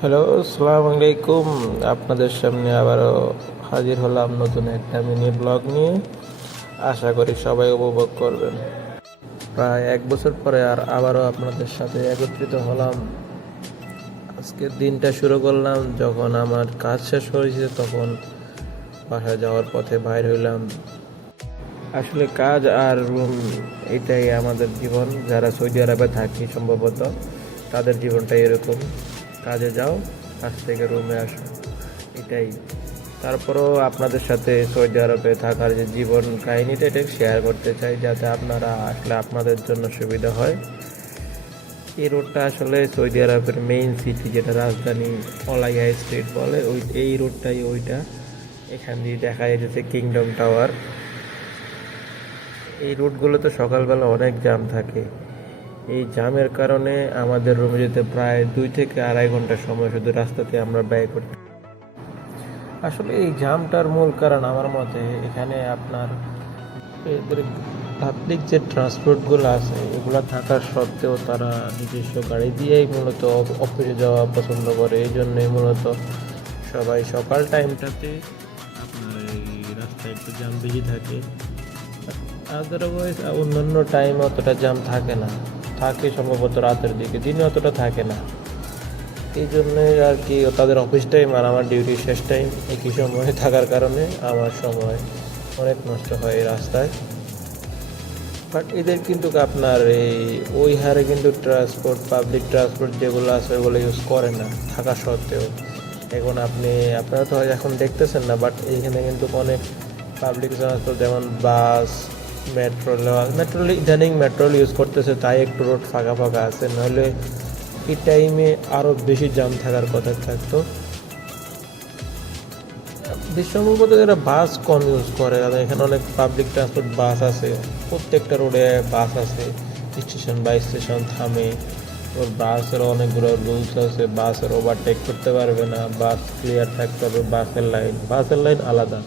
Hello, আসসালামু আলাইকুম। আপনাদের সামনে আবারও হাজির হলাম নতুন একটা মিনি ব্লগ নিয়ে। আশা করি সবাই উপভোগ করবেন। প্রায় 1 বছর পরে আবারও আপনাদের সাথে একত্রিত হলাম। আজকের দিনটা শুরু করলাম যখন আমার কাজ শেষ হয়েছে, তখন বাসায় যাওয়ার পথে বাইর হইলাম। আসলে কাজ আর রুম, এটাই আমাদের জীবন। যারা সৌদি আরবে থাকি সম্ভবত তাদের জীবনটাই এরকম। কাজে যাও, কাজ থেকে রুমে আসো, এটাই। তারপরেও আপনাদের সাথে সৌদি আরবে থাকার যে জীবন কাহিনীটা, এটা শেয়ার করতে চাই যাতে আপনারা আসলে আপনাদের জন্য সুবিধা হয়। এই রোডটা আসলে সৌদি আরবের মেইন সিটি, যেটা রাজধানী অলাইয়া স্ট্রিট বলে, এই রোডটাই ওইটা। এখান দিয়ে দেখা যাচ্ছে কিংডম টাওয়ার। এই রুটগুলোতে সকালবেলা অনেক জ্যাম থাকে। এই জ্যামের কারণে আমাদের রুমে যেতে প্রায় 2 থেকে আড়াই ঘন্টা সময় শুধু রাস্তাতে আমরা ব্যয় করতে। আসলে এই জ্যামটার মূল কারণ আমার মতে এখানে আপনার এদের পাবলিক যে ট্রান্সপোর্টগুলো আছে এগুলো থাকার সত্ত্বেও তারা নিজস্ব গাড়ি দিয়েই মূলত অফিসে যাওয়া পছন্দ করে। এই জন্যই মূলত সবাই সকাল টাইমটাতে আপনার এই রাস্তায় একটু জ্যাম বেশি থাকে। আদারওয়াইজ অন্যান্য টাইম অতটা জ্যাম থাকে না, থাকে সম্ভবত রাতের দিকে, দিনে অতটা থাকে না। এই জন্যে আর কি তাদের অফিস টাইম আর আমার ডিউটির শেষ টাইম একই সময়ে থাকার কারণে আমার সময় অনেক নষ্ট হয় এই রাস্তায়। বাট এদের কিন্তু আপনার ওই হারে কিন্তু পাবলিক ট্রান্সপোর্ট যেগুলো আছে ওগুলো ইউজ করে না থাকা সত্ত্বেও। এখন আপনারা তো এখন দেখতেছেন না, বাট এইখানে কিন্তু অনেক পাবলিক ট্রান্সপোর্ট যেমন বাস, মেট্রোল ইদানিং মেট্রোল ইউজ করতেছে, তাই একটু রোড ফাঁকা ফাঁকা আছে, নাহলে এই টাইমে আরও বেশি জ্যাম থাকার কথা থাকতো। সম্ভবত এরা বাস কম ইউজ করে, কারণ এখানে অনেক পাবলিক ট্রান্সপোর্ট বাস আছে, প্রত্যেকটা রোডে বাস আছে, স্টেশন বাই স্টেশন থামে। ওর বাসের অনেকগুলো রুলস আছে, বাসের ওভারটেক করতে পারবে না, বাস ক্লিয়ার থাকতে হবে, বাসের লাইন আলাদা,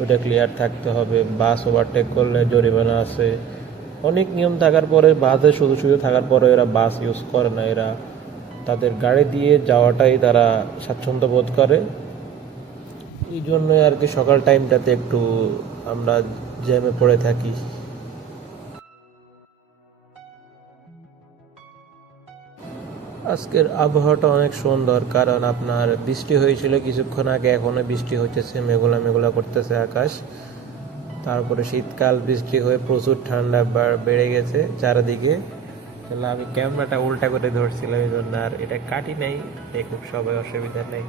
ওইটা ক্লিয়ার থাকতে হবে। বাস ওভারটেক করলে জরিমানা আছে, অনেক নিয়ম থাকার পরে বাসে শুধু শুধু থাকার পরে এরা বাস ইউজ করে না। এরা তাদের গাড়ি দিয়ে যাওয়াটাই তারা স্বাচ্ছন্দ্য বোধ করে। এই জন্যই আর কি সকাল টাইমটাতে একটু আমরা জ্যামে পড়ে থাকি। আজকের আবহাওয়াটা অনেক সুন্দর, কারণ আপনার বৃষ্টি হয়েছিল কিছুক্ষণ আগে, এখনো বৃষ্টি হইতেছে, মেঘলা মেঘলা করতেছে আকাশ। তারপরে শীতকাল, বৃষ্টি হয়ে প্রচুর ঠান্ডা বেড়ে গেছে চারিদিকে। তাহলে আমি ক্যামেরাটা উল্টা করে ধরছিলাম, এই জন্য আর এটা কাটি নাই, দেখুক সবাই, অসুবিধা নেই।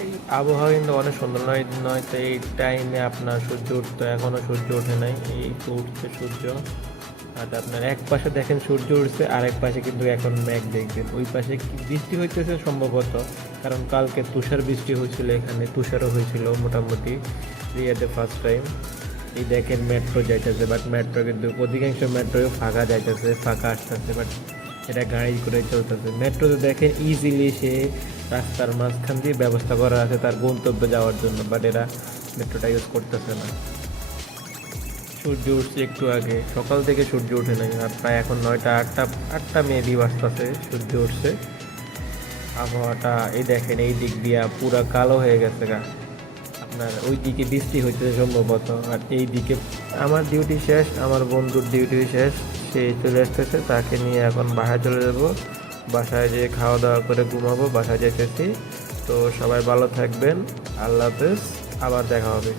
এই আবহাওয়া কিন্তু অনেক সুন্দর নয় তো এই টাইমে আপনার সূর্য উঠতো, এখনও সূর্য ওঠে নাই, এই তো উঠছে সূর্য। আর আপনার এক পাশে দেখেন সূর্য উঠছে, আর এক পাশে কিন্তু এখন মেঘ দেখবেন, ওই পাশে বৃষ্টি হইতেছে সম্ভবত, কারণ কালকে তুষার বৃষ্টি হয়েছিল, এখানে তুষারও হয়েছিল মোটামুটি রিয়াদে ফার্স্ট টাইম। এই দেখেন মেট্রো যাইতেছে, বাট মেট্রো কিন্তু অধিকাংশ মেট্রোও ফাঁকা যাইতেছে, ফাঁকা আসতেছে, বাট এটা গাড়ি করে চলতেছে। মেট্রোতে দেখেন ইজিলি সে রাস্তার মাঝখান দিয়ে ব্যবস্থা করা আছে তার গন্তব্যে যাওয়ার জন্য, বাট এরা মেট্রোটা ইউজ করতেছে না। সূর্য উঠছে একটু আগে, সকাল থেকে সূর্য ওঠে নাই, আর প্রায় এখন 9টা 8টা মেবি বাজতেছে সূর্য উঠছে। আবহাওয়াটা এই দেখেন, এই দিক দিয়ে পুরা কালো হয়ে গেছে গা। আপনার ওই দিকে বৃষ্টি হইতেছে সম্ভবত, আর এই দিকে আমার ডিউটি শেষ, আমার বন্ধুর ডিউটি শেষ, সে চলে আসতেছে, তাকে নিয়ে এখন বাসায় চলে যাবো। বাসায় যেয়ে খাওয়া দাওয়া করে ঘুমাবো, বাসায় যেতেছি। তো সবাই ভালো থাকবেন, আল্লাহ হাফেজ, আবার দেখা হবে।